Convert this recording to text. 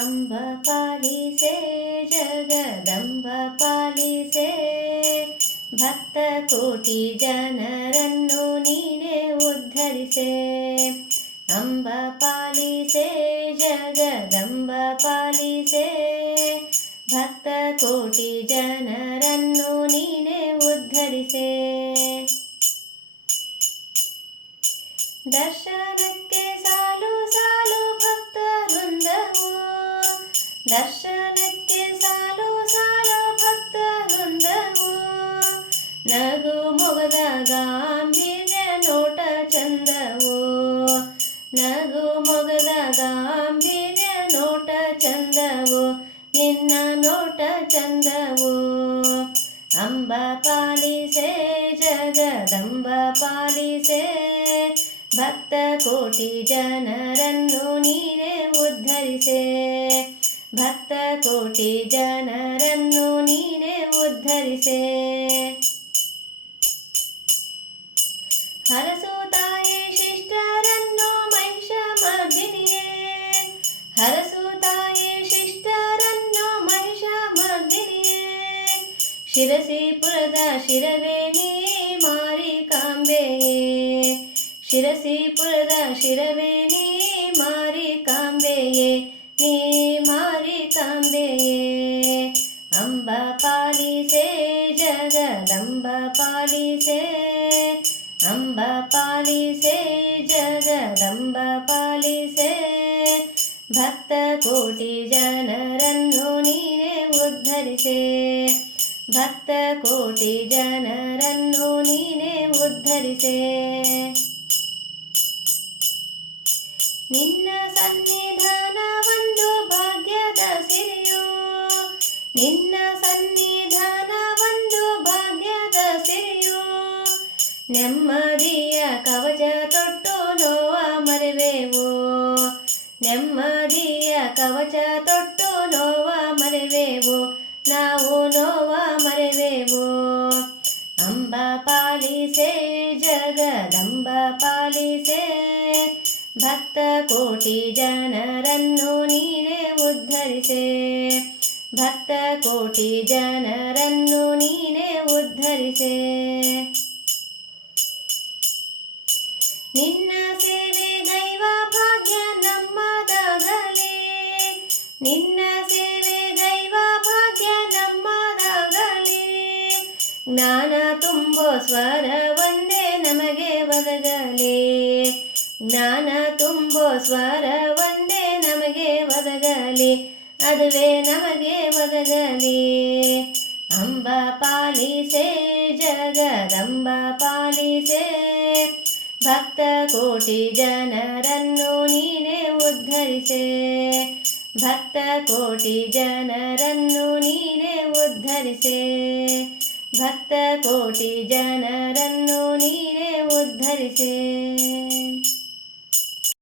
ಅಂಬ ಪಾಲಿಸೆ ಜಗದಂಬ ಪಾಲಿಸೆ ಭಕ್ತ ಕೋಟಿ ಜನರನ್ನು ನೀನೇ ಉದ್ಧರಿಸೆ. ಅಂಬ ಪಾಲಿಸೆ ಜಗದಂಬ ಪಾಲಿಸೆ ಭಕ್ತ ಕೋಟಿ ಜನರನ್ನು ನೀನೇ ಉದ್ಧರಿಸೆ. ದರ್ಶನಕ್ಕೆ ಚಂದವು, ನಿನ್ನ ನೋಟ ಚಂದವು. ಅಂಬ ಪಾಲಿಸೆ, ಜಗದಂಬ ಪಾಲಿಸೆ. ಭಕ್ತ ಕೋಟಿ ಜನರನ್ನು ನೀನೇ ಉದ್ಧರಿಸೆ. ಭಕ್ತ ಕೋಟಿ ಜನರನ್ನು ನೀನೇ ಉದ್ಧರಿಸೆ. ಶಿರಸಿಪುರದ ಶಿರವೇ ನೀ ಮಾರಿ ಕಾಂಬೆಯೇ ಶಿರಸಿಪುರದ ಶಿರವೇ ನೀ ಮಾರಿ ಕಾಂಬೆಯೇ, ನೀ ಮಾರಿ ಕಾಂಬೆಯೇ. ಅಂಬ ಪಾಲಿಸೆ ಜಗದಂಬ ಪಾಲಿಸೆ, ಅಂಬ ಪಾಲಿಸೆ ಜಗದಂಬ ಪಾಲಿಸೆ. ಭಕ್ತ ಕೋಟಿ ಜನರನ್ನು ನೀನೇ ಉದ್ಧರಿಸೆ. ಭಕ್ತ ಕೋಟಿ ಜನರನ್ನು ನೀನೇ ಉದ್ಧರಿಸೆ. ನಿನ್ನ ಸನ್ನಿಧಾನ ಒಂದು ಭಾಗ್ಯದ ಸಿರಿಯು. ನಿನ್ನ ಸನ್ನಿಧಾನ ಒಂದು ಭಾಗ್ಯದ ಸಿರಿಯು. ನೆಮ್ಮದಿಯ ಪಾಲಿಸೆ, ಜಗದಂಬ ಪಾಲಿಸೆ. ಭಕ್ತ ಕೋಟಿ ಜನರನ್ನು ನೀನೇ ಉದ್ಧರಿಸೆ. ಭಕ್ತ ಕೋಟಿ ಜನರನ್ನು ನೀನೇ ಉದ್ಧರಿಸೆ. ನಿನ್ನ ಸೇವೆ ದೈವ ಭಾಗ್ಯ ನಮ್ಮದಾಗಲಿ. ನಿನ್ನ ಜ್ಞಾನ ತುಂಬೋ ಸ್ವರ ಒಂದೇ ನಮಗೆ ಒದಗಲಿ. ಜ್ಞಾನ ತುಂಬೋ ಸ್ವರ ಒಂದೇ ನಮಗೆ ಒದಗಲಿ. ಅದುವೇ ನಮಗೆ ಒದಗಲಿ. ಅಂಬ ಪಾಲಿಸೆ ಜಗದಂಬ ಪಾಲಿಸೆ. ಭಕ್ತ ಕೋಟಿ ಜನರನ್ನು ನೀನೇ ಉದ್ಧರಿಸೆ. ಭಕ್ತ ಕೋಟಿ ಜನರನ್ನು ನೀನೇ ಉದ್ಧರಿಸೆ. ಭಕ್ತ ಕೋಟಿ ಜನರನ್ನು ನೀನೇ ಉದ್ಧರಿಸೆ.